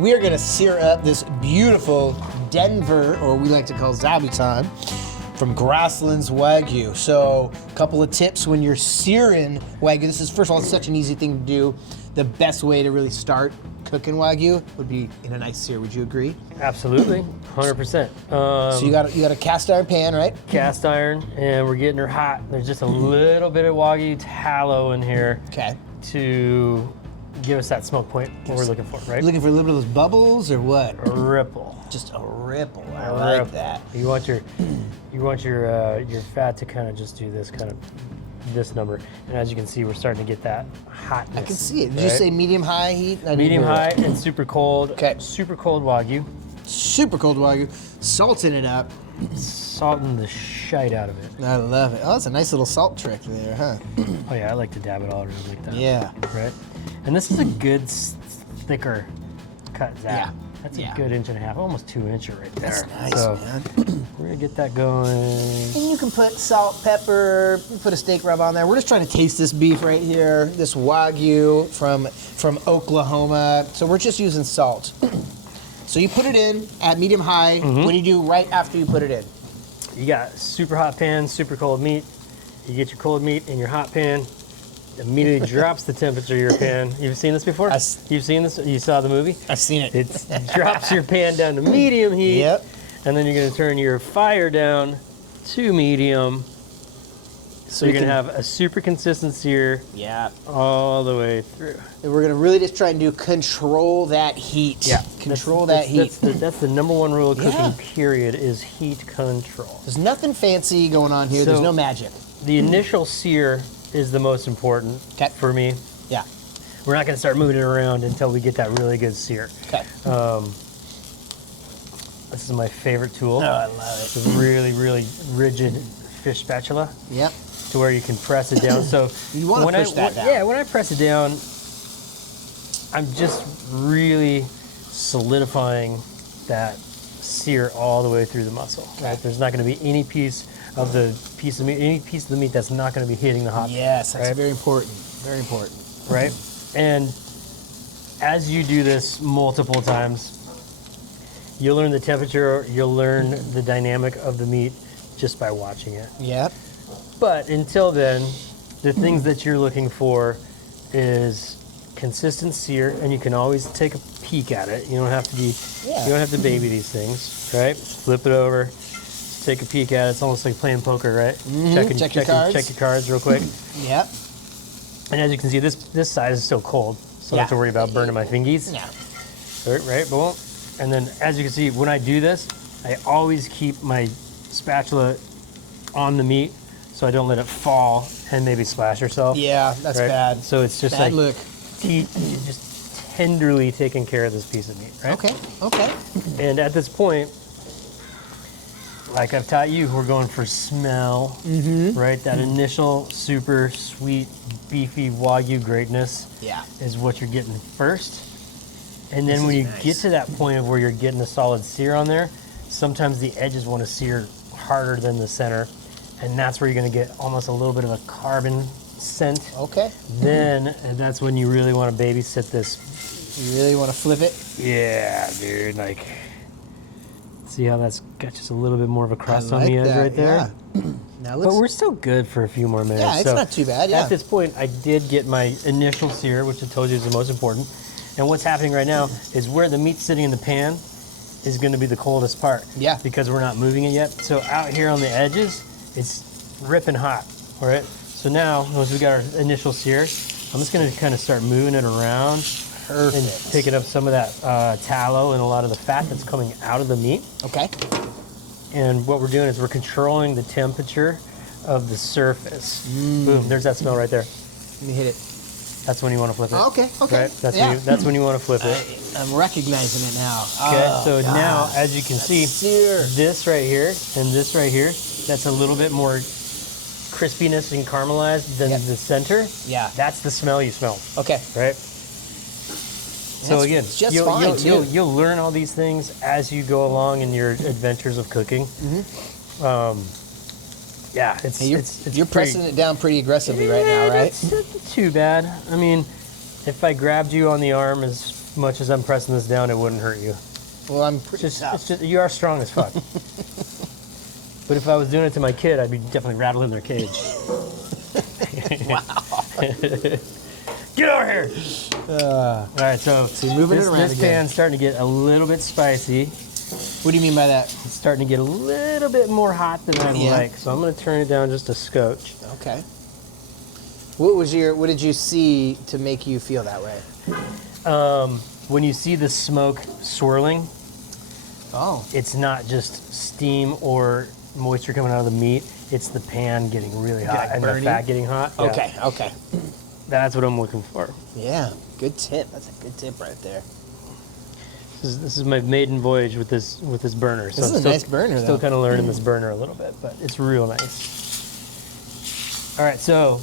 we are gonna sear up this beautiful Denver, or we like to call Zabuton, from Grasslands Wagyu. So, a couple of tips when you're searing Wagyu. This is, first of all, it's such an easy thing to do. The best way to really start cooking Wagyu would be in a nice sear. Would you agree? Absolutely, 100%. So you got a cast iron pan, right? Cast iron, and we're getting her hot. There's just a little bit of Wagyu tallow in here. Okay. To give us that smoke point what we're looking for, right? Looking for a little bit of those bubbles or what? A ripple. Just a ripple. I like that. You want your fat to kind of just do this this number, and as you can see, we're starting to get that hotness. I can see it. Did you say medium high heat? Medium high and super cold. Okay. Super cold Wagyu. Super cold Wagyu. Salting it up. Salting the shite out of it. I love it. Oh, that's a nice little salt trick there, huh? Oh yeah, I like to dab it all around like that. Yeah. Right. And this is a good thicker cut zap. Yeah. That's a good 1.5 inches, almost 2 inches right there. That's nice, so man. We're gonna get that going. And you can put salt, pepper, put a steak rub on there. We're just trying to taste this beef right here, this Wagyu from Oklahoma. So we're just using salt. So you put it in at medium high. What do you do right after you put it in? You got super hot pan, super cold meat. You get your cold meat in your hot pan. Immediately drops the temperature of your pan. You've seen this before? You've seen this? You saw the movie? I've seen it. It drops your pan down to medium heat. Yep. And then you're going to turn your fire down to medium. So you're going to have a super consistent sear. Yeah. All the way through. And we're going to really just try and control that heat. Yeah. Control that heat. That's the number one rule of cooking, period, is heat control. There's nothing fancy going on here. There's no magic. The initial sear is the most important for me. Yeah. We're not going to start moving it around until we get that really good sear. Okay. This is my favorite tool. Oh, I love it. It's a really, really rigid fish spatula. Yep. To where you can press it down. So you want to push that down. Yeah, when I press it down, I'm just really solidifying that sear all the way through the muscle. Right? There's not going to be any piece of the meat that's not going to be hitting the hot. Yes, that's very important. Very important. Right? And as you do this multiple times, you'll learn the temperature, you'll learn the dynamic of the meat just by watching it. Yep. But until then, the things that you're looking for is consistent sear, and you can always take a peek at it. You don't have to baby these things, right? Flip it over, take a peek at it. It's almost like playing poker, right? Check your cards real quick. Yep. And as you can see, this side is still cold, so I don't have to worry about burning my fingies. Yeah. Right, boom. And then as you can see, when I do this, I always keep my spatula on the meat so I don't let it fall and maybe splash yourself. Yeah, that's bad. So it's just bad look. Just tenderly taking care of this piece of meat, right? Okay. And at this point, like I've taught you, we're going for smell, right? That initial super sweet, beefy Wagyu greatness is what you're getting first. And then when you get to that point of where you're getting a solid sear on there, sometimes the edges want to sear harder than the center. And that's where you're going to get almost a little bit of a carbon scent. Okay. And that's when you really want to babysit this. You really want to flip it? Yeah, dude. Like, see how that's got just a little bit more of a crust on the edge right there? Yeah. But we're still good for a few more minutes. Yeah, it's not too bad, yeah. At this point, I did get my initial sear, which I told you is the most important. And what's happening right now is where the meat's sitting in the pan is going to be the coldest part. Yeah. Because we're not moving it yet. So out here on the edges, it's ripping hot, all right? So now, once we got our initial sear, I'm just gonna kind of start moving it around and picking up some of that tallow and a lot of the fat that's coming out of the meat. Okay. And what we're doing is we're controlling the temperature of the surface. Boom, there's that smell right there. Let me hit it. That's when you want to flip it. Okay. Right? That's when you want to flip it. I'm recognizing it now. Okay, so now, as you can see, this right here and this right here, that's a little bit more crispiness and caramelized than the center. Yeah. That's the smell you smell. Okay. Right? So again, you'll learn all these things as you go along in your adventures of cooking. Yeah, you're pressing it down pretty aggressively right now, right? It's not too bad. I mean, if I grabbed you on the arm as much as I'm pressing this down, it wouldn't hurt you. Well, I'm pretty It's tough. just, you are strong as fuck. But if I was doing it to my kid, I'd be definitely rattling their cage. Wow. Get over here! All right, so you're moving this, it around this again. pan's starting to get a little bit spicy. What do you mean by that? It's starting to get a little bit more hot than I'd Yeah. like, so I'm going to turn it down just a scotch. Okay. What did you see to make you feel that way? When you see the smoke swirling, Oh. it's not just steam or moisture coming out of the meat. It's the pan getting really hot like and burning? the fat getting hot. Yeah. Okay. Okay. That's what I'm looking for. Yeah. Good tip. That's a good tip right there. This is my maiden voyage with this burner. So This is I'm a still, nice burner, Still though. kind of learning this burner a little bit, but it's real nice. All right, so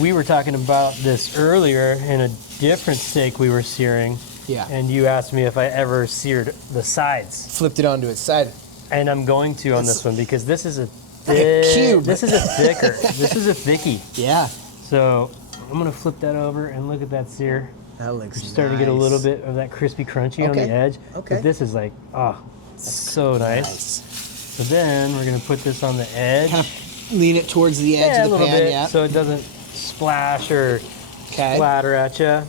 we were talking about this earlier in a different steak we were searing, Yeah. and you asked me if I ever seared the sides, Flipped it onto its side. and I'm going to on this one because this is a like a cube. This is a thicker. This is a thickie. Yeah. So I'm gonna flip that over and look at that sear. That looks We're starting to get a little bit of that crispy crunchy on the Okay. edge. Okay. But this is like, so nice. So then we're gonna put this on the edge. Kind of lean it towards the edge a of the little pan. bit, Yeah. so it doesn't splash or Okay. splatter at you.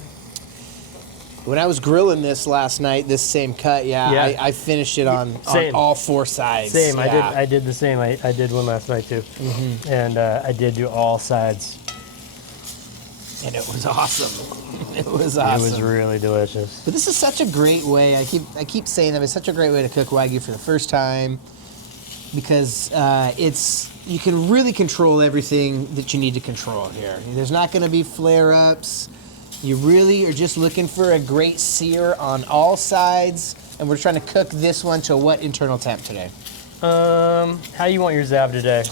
When I was grilling this last night, this same cut, Yeah. I finished it on Same. all four sides. Same. Yeah. I did the same. I did one last night too, and I did do all sides. And it was awesome. It was awesome. It was really delicious. But this is such a great way. I keep saying that it's such a great way to cook Wagyu for the first time because you can really control everything that you need to control here. There's not going to be flare-ups. You really are just looking for a great sear on all sides, and we're trying to cook this one to what internal temp today? How do you want your zab today?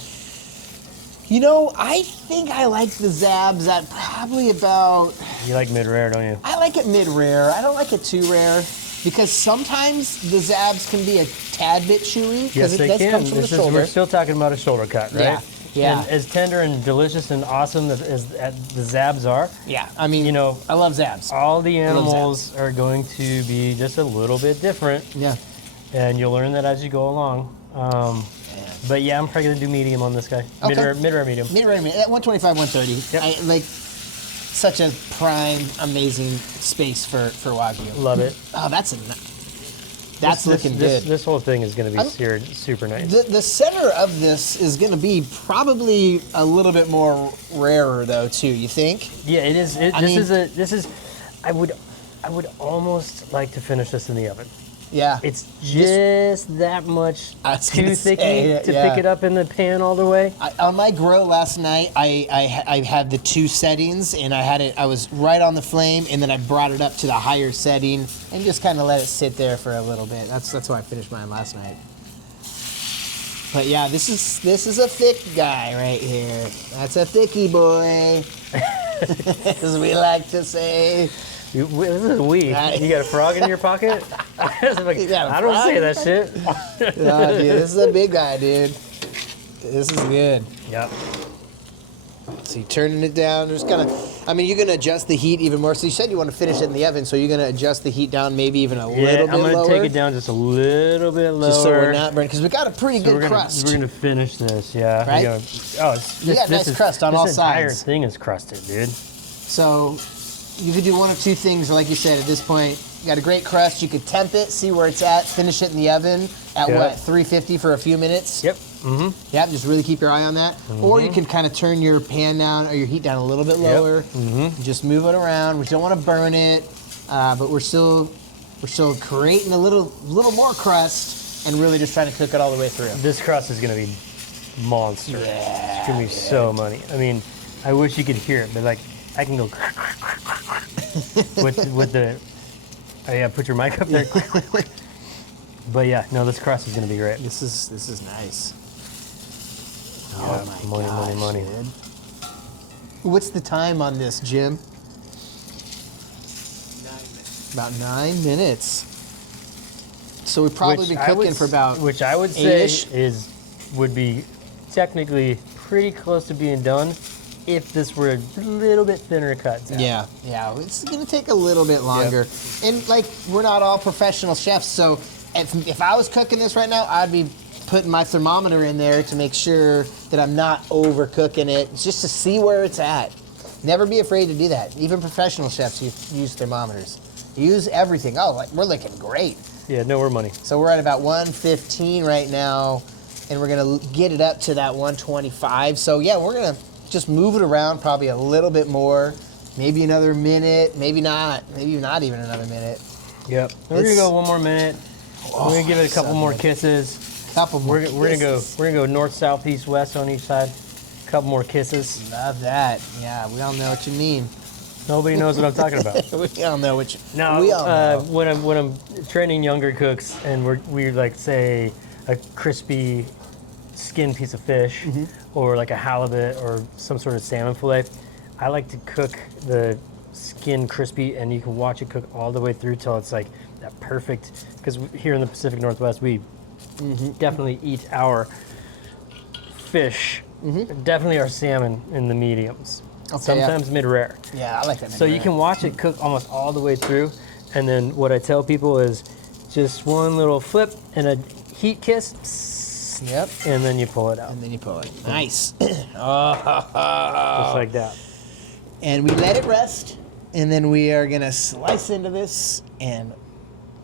You know, I think I like the Zabs at probably about. You like mid-rare, don't you? I like it mid-rare. I don't like it too rare because sometimes the Zabs can be a tad bit chewy because Yes, it they does can. come from the shoulder. We're still talking about a shoulder cut, right? Yeah, yeah. And as tender and delicious and awesome as the Zabs are, Yeah, I mean, You know, I love Zabs. all the animals are going to be just a little bit different, Yeah. and you'll learn that as you go along. But yeah, I'm probably gonna do medium on this guy. Okay. Mid-rare medium. Mid-rare, at 125, 130. Yep. I like such a prime, amazing space for Wagyu. Love it. Oh, that's looking good. This whole thing is gonna be seared super nice. The center of this is going to be probably a little bit more rarer, though, too. You think? Yeah, it is. I mean- This is. I would almost like to finish this in the oven. Yeah. It's just that much I was too gonna thicky say, to yeah. pick it up in the pan all the way. On my grill last night, I had the two settings, and I was right on the flame, and then I brought it up to the higher setting, and just kind of let it sit there for a little bit. That's how I finished mine last night. But yeah, this is a thick guy right here. That's a thickie boy, as we like to say. This is a we. You got a frog in your pocket? I was like, You got a I don't frog say in that shit. Oh, dude, this is a big guy, dude. This is good. Yep. So you're turning it down. Just kind of, I mean, you're gonna adjust the heat even more. So you said you want to finish it in the oven, so you're gonna adjust the heat down maybe even a Yeah, little bit I'm gonna lower. take it down just a little bit lower. Just so we're not burning, because we got a pretty So good crust. We're gonna finish this, yeah. Right? You got nice crust on all This entire sides. thing is crusted, dude. So you could do one of two things, like you said, at this point. You got a great crust. You could temp it, see where it's at, finish it in the oven at Yep. what, 350 for a few minutes? Yep. Mm-hmm. Yep, just really keep your eye on that. Or you can kind of turn your pan down or your heat down a little bit lower. Just move it around. We don't want to burn it, but we're still creating a little more crust and really just trying to cook it all the way through. This crust is gonna be monster. Yeah, It's gonna be so money. I mean, I wish you could hear it, but like I can go with the. Oh yeah, put your mic up there. But yeah, no, this crust is gonna be great. This is nice. Yeah, Oh my money, gosh, money. dude. What's the time on this, Jim? 9 minutes. About 9 minutes. So we've probably been cooking for about which I would say 8-ish. would be technically pretty close to being done if this were a little bit thinner cut. Yeah, it's gonna take a little bit longer. And like, we're not all professional chefs, so if I was cooking this right now, I'd be putting my thermometer in there to make sure that I'm not overcooking it, just to see where it's at. Never be afraid to do that. Even professional chefs use thermometers. Use everything. Oh, like, we're looking great. Yeah, no, we're money. So we're at about 115 right now, and we're gonna get it up to that 125. So yeah, we're gonna just move it around probably a little bit more, maybe another minute, maybe not even another minute. Yep. We're gonna go one more minute. We're gonna give it a couple more kisses. We're gonna go north, south, east, west on each side. Couple more kisses. Love that. Yeah, we all know what you mean. Nobody knows what I'm talking about. We all know what you. No, we all know. when I'm training younger cooks and we're like, say, a crispy skinned piece of fish, or like a halibut or some sort of salmon fillet, I like to cook the skin crispy, and you can watch it cook all the way through till it's like that perfect. Because here in the Pacific Northwest, we definitely eat our fish, definitely our salmon in the mediums. Okay, Sometimes mid-rare. Yeah, I like that. So you can watch it cook almost all the way through, and then what I tell people is just one little flip and a heat kiss. Yep. And then you pull it out. And then you pull it. Nice. Just like that. And we let it rest, and then we are gonna slice into this and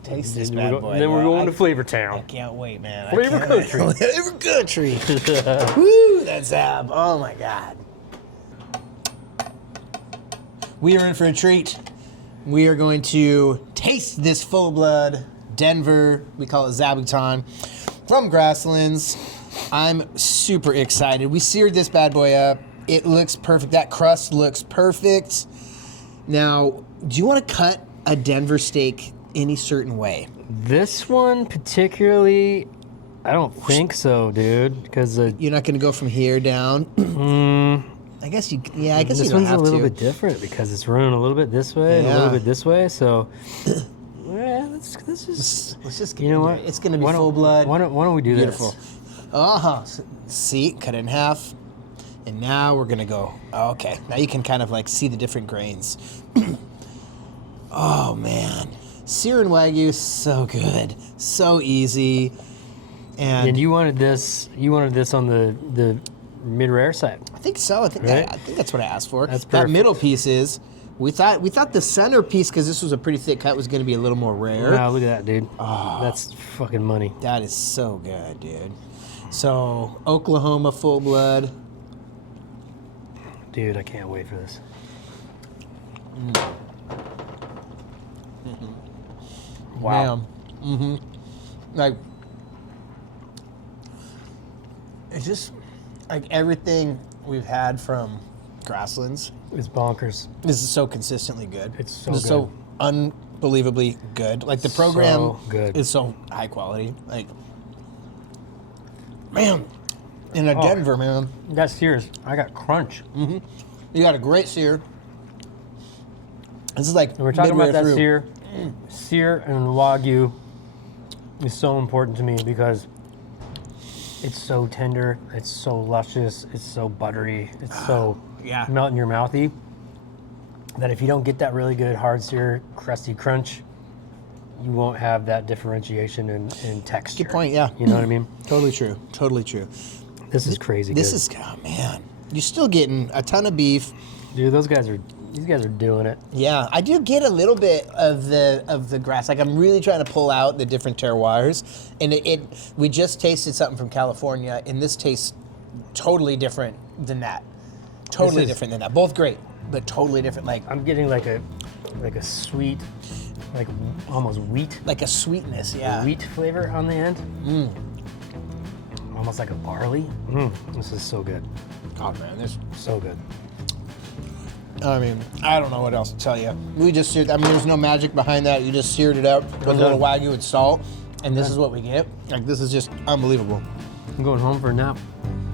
taste this bad boy. And then we're going to Flavor I Town. can't wait, man. Flavor Country. Flavor Country. Woo, that's Zab. Oh my God. We are in for a treat. We are going to taste this Fullblood Denver, we call it Zabuton, from Grasslands. I'm super excited. We seared this bad boy up. It looks perfect. That crust looks perfect. Now, do you want to cut a Denver steak any certain way? This one particularly, I don't think so, dude. Because You're not going to go from here down? I guess you. Yeah, I guess this you don't one's have a little to. bit different because it's running a little bit this way and a little bit this way. So, yeah, let's just get you know into what? it. It's going to be Why don't- full blood. Why don't we do Beautiful. this? See, cut it in half. And now we're going to go. Oh, okay. Now you can kind of like see the different grains. Oh, man. Sear and Wagyu, so good. So easy. And you wanted this on the mid-rare side. I think so. I think that's what I asked for. That's that perfect. middle piece is. We thought the center piece, because this was a pretty thick cut, was going to be a little more rare. Wow, look at that, dude. That's fucking money. That is so good, dude. So Oklahoma Fullblood. Dude, I can't wait for this. Wow. Like, it's just like everything we've had from Grasslands. It's bonkers. This is so consistently good. It's so This is so unbelievably good. Like the program So good. is so high quality. Like, man, in Denver, man, That Sears, I got crunch. you got a great sear. This is like And we're talking about midway that through. Sear and Wagyu is so important to me because it's so tender, it's so luscious, it's so buttery, it's so melt in your mouthy that if you don't get that really good hard sear, crusty crunch, you won't have that differentiation in texture. Good point, yeah. You know what I mean? Totally true. Totally true. This is crazy This good. is, oh man, you're still getting a ton of beef. Dude, these guys are doing it. Yeah, I do get a little bit of the grass. Like, I'm really trying to pull out the different terroirs, and we just tasted something from California, and this tastes totally different than that. Totally different than that. Both great, but totally different. Like, I'm getting like a sweet, like almost wheat. like a sweetness, yeah. Wheat flavor on the end. Almost like a barley. This is so good. God, man, this. So good. I mean, I don't know what else to tell you. We just seared. I mean, there's no magic behind that. You just seared it up with a little Wagyu and salt, and this is what we get. Like, this is just unbelievable, I'm going home for a nap.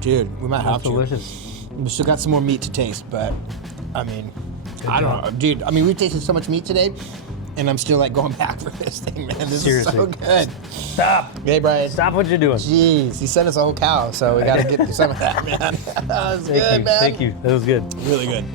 dude. We might have That's to. delicious. We still got some more meat to taste, but I mean, I don't know, dude. I mean, we've tasted so much meat today. and I'm still like going back for this thing, man. This Seriously. is so good. Stop. Hey, Brian. Stop what you're doing. Jeez, he sent us a whole cow, so we got to get some of that, man. That was good, man. Thank you. That was good. Really good.